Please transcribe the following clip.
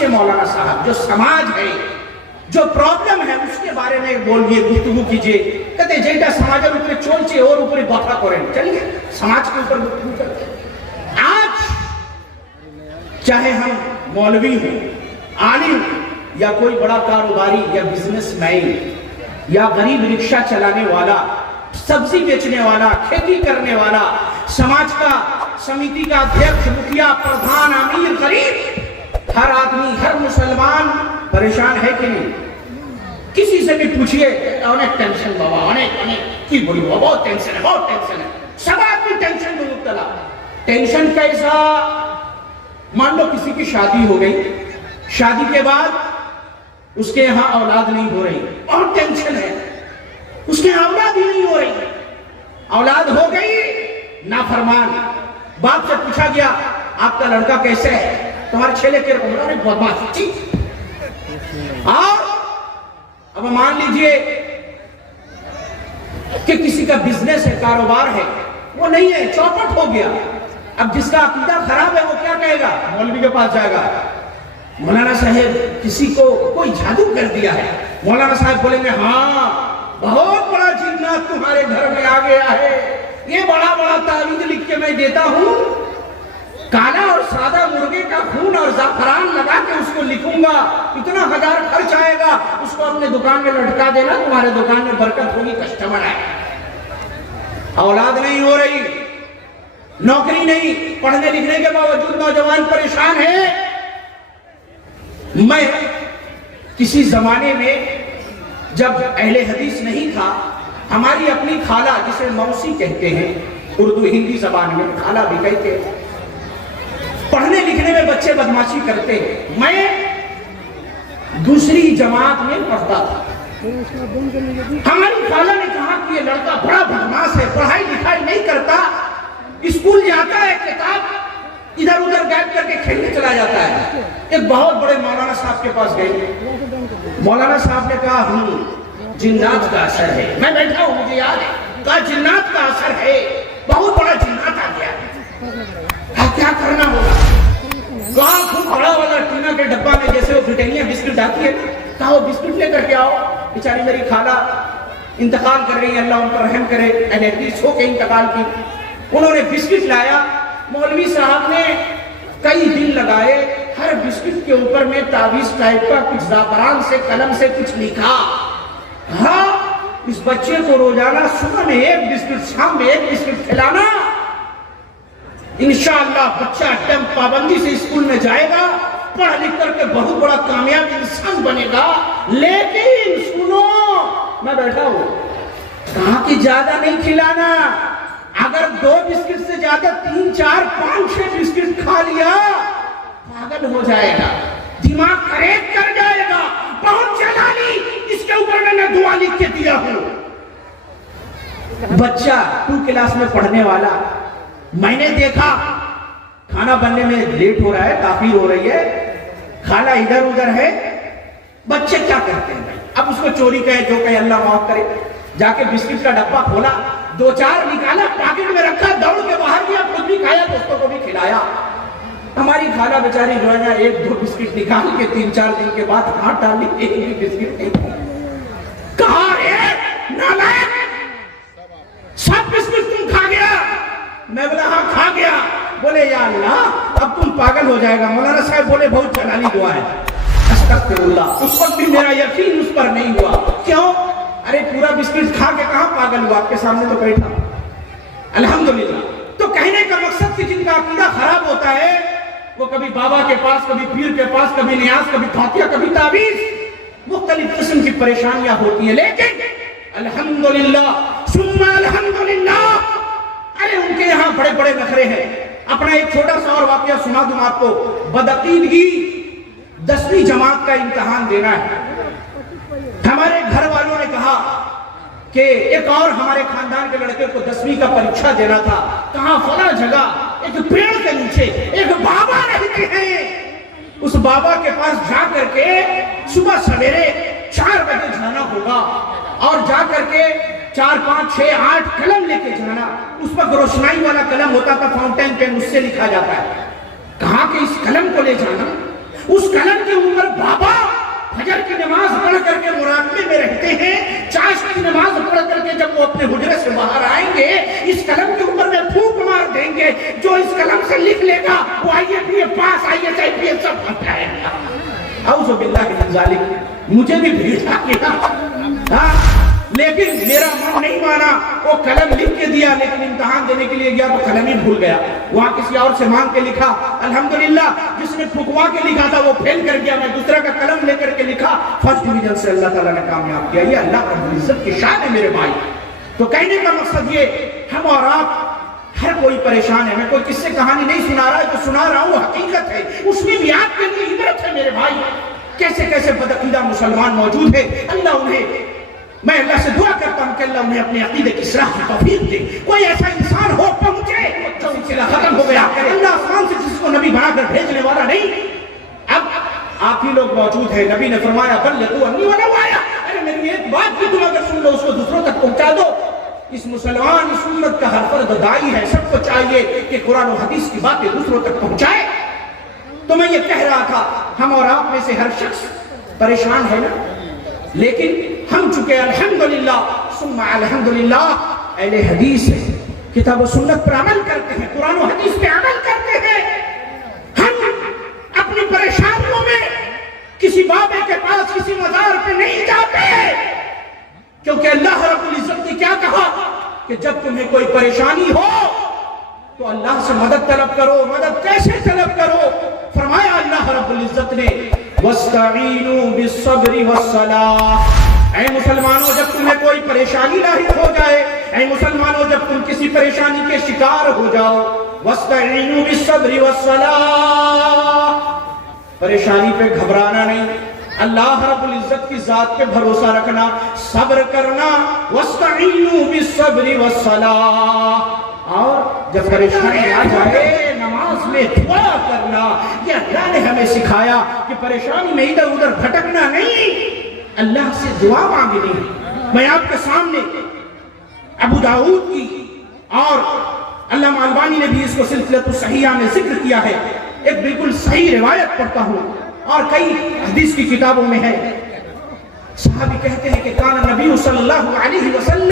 پوچھے مولانا صاحب جو سماج ہے جو پرابلم ہے اس کے بارے میں بولیے گفتگو کیجئے کہتے جیٹا سماجر اوپر چولچے اور اوپر باتھا کریں چلیے سماج کے اوپر گفتگو کرتے ہیں آج چاہے ہم مولوی ہوں عالم یا کوئی بڑا کاروباری یا بزنس مین یا غریب رکشہ چلانے والا سبزی بیچنے والا کھیتی کرنے والا سماج کا سمیتی کا ادھیکش مکھیا پردھان امیر غریب ہر آدمی ہر مسلمان پریشان ہے کہ نہیں کسی سے بھی پوچھئے انہیں ٹینشن بابا انہیں کی بولی بابا بہت ٹینشن ہے سب آدمی ٹینشن میں مبتلا ٹینشن کیسا مان لو کسی کی شادی ہو گئی شادی کے بعد اس کے یہاں اولاد نہیں ہو رہی اور ٹینشن ہے اس کے اولاد ہی نہیں ہو رہی اولاد ہو گئی نافرمان باپ سے پوچھا گیا آپ کا لڑکا کیسے ہے تمہارے چھیلے کے رکھوں نے بہت بات ٹھیک اور اب مان لیجئے کہ کسی کا بزنس ہے کاروبار ہے وہ نہیں ہے چوپٹ ہو گیا اب جس کا عقیدہ خراب ہے وہ کیا کہے گا مولوی کے پاس جائے گا مولانا صاحب کسی کو کوئی جادو کر دیا ہے مولانا صاحب بولیں گے ہاں بہت بڑا جنات تمہارے گھر میں آ گیا ہے یہ بڑا بڑا تعویذ لکھ کے میں دیتا ہوں کالا اور سادہ مرغے کا خون اور زعفران لگا کے اس کو لکھوں گا اتنا ہزار خرچ آئے گا اس کو اپنے دکان میں لٹکا دینا تمہارے دکان میں برکت ہوگی کسٹمر آئے اولاد نہیں ہو رہی نوکری نہیں پڑھنے لکھنے کے باوجود نوجوان پریشان ہے میں کسی زمانے میں جب اہل حدیث نہیں تھا ہماری اپنی خالہ جسے موسی کہتے ہیں اردو ہندی زبان میں خالہ بھی کہتے ہیں پڑھنے لکھنے میں بچے بدماشی کرتے ہیں میں دوسری جماعت میں پڑھتا تھا ہماری خالہ نے کہا کہ یہ لڑکا بڑا بدماش ہے پڑھائی لکھائی نہیں کرتا اسکول جاتا ہے کتاب ادھر ادھر غائب کر کے کھیلنے چلا جاتا ہے ایک بہت بڑے مولانا صاحب کے پاس گئے مولانا صاحب نے کہا جنات کا اثر ہے میں بیٹھا ہوں مجھے یاد ہے کہا جنات کا اثر ہے بہت بڑا جنات آ گیا کیا کرنا ہوگا کہا خوب بڑا والا ٹینا کے ڈبہ میں جیسے وہ بریٹینیا بسکٹ آتی ہے کہا وہ بسکٹ لے کر کے آؤ بیچاری میری خالہ انتقال کر رہی ہے اللہ ان پر رحم کرے ایڈیٹیس ہو کے انتقال کی انہوں نے بسکٹ لایا مولوی صاحب نے کئی دن لگائے ہر بسکٹ کے اوپر میں تعویذ ٹائپ کا کچھ زعفران سے قلم سے کچھ لکھا ہاں اس بچے کو روزانہ صبح میں ایک بسکٹ شام میں ایک بسکٹ کھلانا انشاءاللہ بچہ ٹائم پابندی سے اسکول میں جائے گا پڑھ لکھ کر کے بہت بڑا کامیاب انسان بنے گا لیکن سنو میں بیٹھا ہوں کہاں کی زیادہ نہیں کھلانا اگر 2 بسکٹ سے زیادہ 3 4 5 6 بسکٹ کھا لیا پاگل ہو جائے گا دماغ کریک کر جائے گا بہت جلالی اس کے اوپر میں نے دعا لکھ کے دیا ہوں بچہ 2 کلاس میں پڑھنے والا میں نے دیکھا کھانا بننے میں لیٹ ہو رہا ہے تاخیر ہو رہی ہے خالہ ادھر ادھر ہے بچے کیا کرتے ہیں اب اس کو چوری کہے جو کہے اللہ معاف کرے جا کے بسکٹ کا ڈبہ کھولا 2 4 نکالا پاکٹ میں رکھا دوڑ کے باہر گیا خود بھی کھایا دوستوں کو بھی کھلایا ہماری خالہ بیچاری جو ہے 1 2 بسکٹ نکال کے 3 4 دن کے بعد ہاتھ ڈال لی ایک بھی بسکٹ نہیں کہا ہے نالائق سب بسکٹ تم کھا گیا میں بولا ہاں کھا گیا بولے یا اللہ اب تم پاگل ہو جائے گا مولانا صاحب بولے بہت جلالی دعا ہے استغفراللہ اس وقت بھی میرا یقین اس پر نہیں ہوا کیوں ارے پورا بسکٹ کھا کے کہاں پاگل ہوا آپ کے سامنے تو بیٹھا الحمدللہ تو کہنے کا مقصد کہ جن کا عقیدہ خراب ہوتا ہے وہ کبھی بابا کے پاس کبھی پیر کے پاس کبھی نیاز کبھی فاتحہ کبھی تعویذ مختلف قسم کی پریشانیاں ہوتی ہیں لیکن الحمدللہ ثم الحمدللہ ارے ان کے یہاں بڑے بڑے نخرے ہیں اپنا ایک چھوٹا سا اور واقعہ سنا دوں آپ کو بدعقیدگی 10ویں جماعت کا امتحان دینا ہے ہمارے گھر والوں نے کہا کہ ایک اور ہمارے خاندان کے لڑکے کو 10ویں کا پریکشہ دینا تھا کہاں فلاں جگہ ایک پیڑ کے نیچے ایک بابا رہتے ہیں اس بابا کے پاس جا کر کے صبح سویرے 4 بجے جانا ہوگا اور جا کر کے 4 5 6 8 قلم لے کے جانا اس پر روشنائی والا قلم ہوتا تھا فاؤنٹین پین اس سے لکھا جاتا ہے کہا کہ اس قلم کو لے جانا اس قلم کے رہے ہیں، چاش کی نماز پڑھ کر کے جب وہ اپنے حجرے سے باہر آئیں گے، اس قلم کے اوپر میں پھونک مار دیں گے، جو اس قلم سے لکھ لے گا وہ IAS پاس IAS سب بن جائے گا۔ اعوذ باللہ من ذالک، مجھے بھی بھیجا کیا، لیکن میرا من نہیں مانا، وہ قلم لکھ کے دیا، لیکن امتحان دینے کے لیے گیا تو قلم ہی بھول گیا، وہاں کسی اور سے مانگ کے لکھا، الحمدللہ جس نے پھکوا کے لکھا تھا وہ فیل کر گیا، میں دوسرا کا قلم لے کر کے لکھا، فرسٹ ڈویژن سے اللہ تعالیٰ نے کامیاب کیا۔ یہ اللہ رب العزت کی شان ہے میرے بھائی۔ تو کہنے کا مقصد یہ، ہم اور آپ ہر کوئی پریشان ہے، میں کوئی کس سے کہانی نہیں سنا رہا ہے، جو سنا رہا ہوں وہ حقیقت ہے، اس میں بھی آپ کے لیے عبرت ہے میرے بھائی۔ کیسے کیسے بدعقیدہ مسلمان موجود ہیں، اللہ انہیں، میں اللہ سے دعا کرتا ہوں کہ اللہ انہیں اپنے عقیدے کی اصلاح کی توفیق دے۔ کوئی ایسا انسان ہو پہنچے جو سلسلہ ختم ہو گیا، اللہ آسمان سے جس کو نبی بنا کر بھیجنے والا نہیں، اب آپ ہی لوگ موجود ہیں، نبی نے فرمایا بلغوا انی ولو آیا، ارے میری ایک بات بھی تم اگر سن لو اس کو دوسروں تک پہنچا دو۔ اس مسلمان اس امت کا ہر فرد دائی ہے، سب کو چاہیے کہ قرآن و حدیث کی باتیں دوسروں تک پہنچائے۔ تو میں یہ کہہ رہا تھا، ہم اور آپ میں سے ہر شخص پریشان ہے نا، لیکن ہم چکے الحمدللہ ثم الحمدللہ اہل حدیث ہیں، کتاب و سنت پر عمل کرتے ہیں، قرآن و حدیث پہ عمل کرتے ہیں۔ ہم اپنی پریشانیوں میں کسی بابے کے پاس، کسی مزار پہ نہیں جاتے، کیونکہ اللہ رب العزت نے کیا کہا کہ جب تمہیں کوئی پریشانی ہو تو اللہ سے مدد طلب کرو۔ مدد کیسے طلب کرو؟ فرمایا اللہ رب العزت نے وَاسْتَعِينُوا بِالصَّبْرِ وَالصَّلَاةِ، اے مسلمانوں جب تمہیں کوئی پریشانی لاحق ہو جائے، اے مسلمانوں جب تم کسی پریشانی کے شکار ہو جاؤ، وَاسْتَعِينُوا بِالصَّبْرِ وَالصَّلَاةِ، پریشانی پہ گھبرانا نہیں، اللہ رب العزت کی ذات پہ بھروسہ رکھنا، صبر کرنا، وَاسْتَعِينُوا بِالصَّبْرِ وَالصَّلَاةِ، اور جب پریشانی آ جائے نماز میں دعا کرنا۔ یہ اللہ نے ہمیں سکھایا کہ پریشانی میں ادھر ادھر بھٹکنا نہیں، اللہ سے دعا مانگنی۔ میں آپ کے سامنے ابو داؤد کی اور علامہ البانی نے بھی اس کو سلسلۃ الصحیحہ میں ذکر کیا ہے، ایک بالکل صحیح روایت پڑھتا ہوں اور کئی حدیث کی کتابوں میں ہے۔ صحابی کہتے ہیں کہ کان نبی صلی اللہ علیہ وسلم